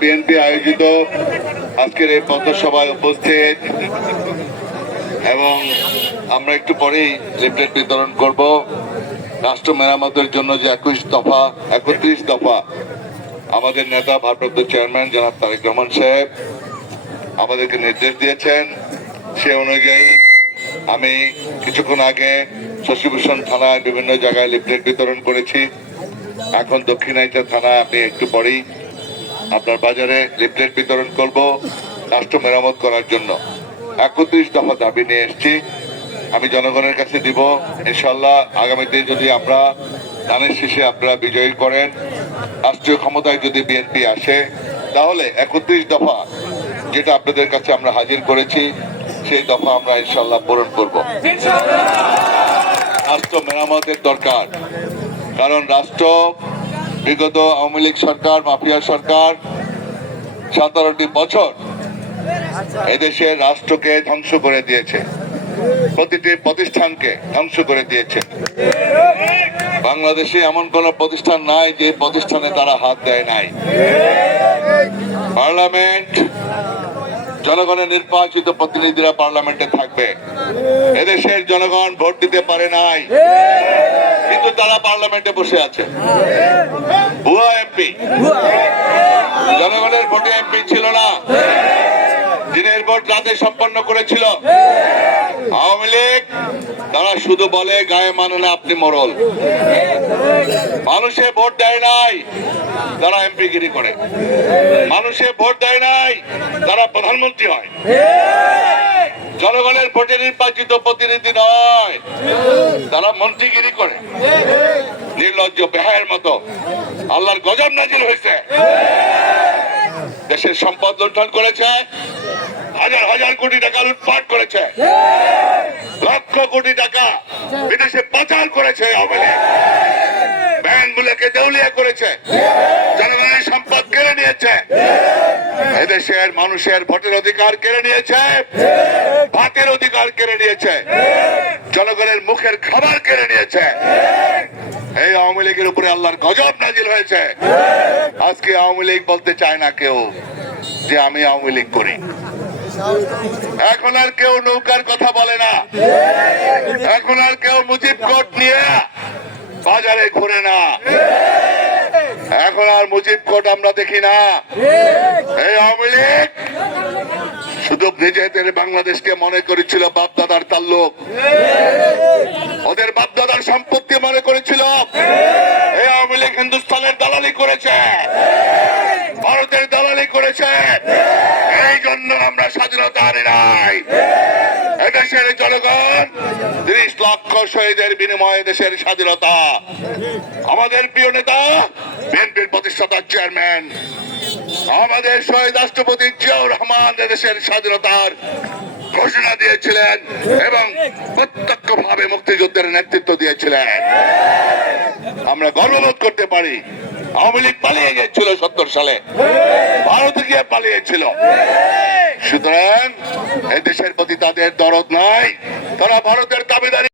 BNP আয়োজিত আজকের এই পথসভায় উপস্থিত এবং আমরা একটু পরেই লিফলেট বিতরণ করব। রাষ্ট্র মেরামতের জন্য যে 31 দফা আমাদের নেতা ভারপ্রাপ্ত চেয়ারম্যান জনাব তারেক রহমান সাহেব আমাদেরকে নির্দেশ দিয়েছেন, সে অনুযায়ী আমি কিছুক্ষণ আগে শশীভূষণ থানায় বিভিন্ন জায়গায় লিফলেট বিতরণ করেছি। এখন দক্ষিণাইচা থানায় আমি একটু পরেই আপনার বাজারে লিফলেট বিতরণ করব রাষ্ট্র মেরামত করার জন্য। 31 দফা দাবি নিয়ে এসেছি, আমি জনগণের কাছে দিব। ইনশাল্লাহ আগামীতে যদি আমরা ধানের শেষে আপনারা বিজয়ী করেন, রাষ্ট্রীয় ক্ষমতায় যদি বিএনপি আসে, তাহলে 31 দফা যেটা আপনাদের কাছে আমরা হাজির করেছি সেই দফা আমরা ইনশাল্লাহ পূরণ করব। রাষ্ট্র মেরামতের দরকার, কারণ রাষ্ট্র বিগত আওয়ামী লীগ সরকার, মাফিয়া সরকার 17টি বছর এদেশের রাষ্ট্রকে ধ্বংস করে দিয়েছে, প্রতিটি প্রতিষ্ঠানকে ধ্বংস করে দিয়েছে। বাংলাদেশে এমন কোন প্রতিষ্ঠান নাই যে প্রতিষ্ঠানে তারা হাত দেয় নাই। পার্লামেন্ট, জনগণের নির্বাচিত প্রতিনিধিরা পার্লামেন্টে থাকবে। এদেশের জনগণ ভোট দিতে পারে নাই, কিন্তু তারা পার্লামেন্টে বসে আছে। ভুয়া এমপি, জনগণের ভোটে এমপি ছিল না, দিনের ভোট রাতে সম্পন্ন করেছিল আওয়ামী লীগ। তারা শুধু বলে গায়ে মানে না আপনি মরল। মানুষে ভোট দেয় নাই, তারা এমপি গিরি করে। মানুষে ভোট দেয় নাই, তারা প্রধানমন্ত্রী হয়। জনগণের ভোটে নির্বাচিত প্রতিনিধি নয়, তারা মন্ত্রীগিরি করে। নির্লজ্জ বেহায়ের মতো আল্লাহর গজব নাজিল হয়েছে। দেশের সম্পদ লুণ্ঠন করেছে, হাজার হাজার কোটি টাকা লুটপাট করেছে, লক্ষ কোটি টাকা বিদেশে পাচার করেছে আওয়ামী লীগ। ব্যাংকগুলোকে দেউলিয়া করেছে, জনগণের সম্পদ কেড়ে নিয়েছে, এদেশের মানুষের ভোটের অধিকার কেড়ে নিয়েছে, ভাতের অধিকার কেড়ে নিয়েছে, জনগণের মুখের খাবার কেড়ে নিয়েছে। এই আওয়ামী লীগের উপরে আল্লাহর গজব নাজিল হয়েছে। আজকে আওয়ামী লীগ বলতে চায় না কেউ যে আমি আওয়ামী লীগ করি। এখন আর কেউ নৌকার কথা বলে না, এখন আর কেউ মুজিব কোট নিয়ে বাজারে ঘুরে না, এখন আর মুজিব কোট আমরা দেখি না। এই আওয়ামী লীগ শুধু নিজেদের বাংলাদেশকে মনে করেছিল বাপদাদার তাল্লুক, ওদের বাপদাদার সম্পত্তি মনে করেছিল। এই আওয়ামী লীগ হিন্দুস্তানের দালালি করেছে, ভারতের দালালি করেছে। এই জন্য আমরা স্বাধীনতা আনি নাই। এদেশের জনগণ 30 লক্ষ শহীদের বিনিময়ে দেশের স্বাধীনতা। আমাদের প্রিয় নেতা বিএনপির প্রতিষ্ঠাতা চেয়ারম্যান আমাদের শহীদ রাষ্ট্রপতি জিয়াউর রহমান দেশের স্বাধীনতার ঘোষণা দিয়েছিলেন এবং প্রত্যক্ষভাবে মুক্তিযুদ্ধের নেতৃত্ব দিয়েছিলেন। আমরা গর্ববোধ করতে পারি। আওয়ামী লীগ পালিয়ে গিয়েছিল 70 সালে, ভারতে গিয়ে পালিয়েছিল। সুতরাং এই দেশের প্রতি তাদের দরদ নাই, তারা ভারতের দাবিদারি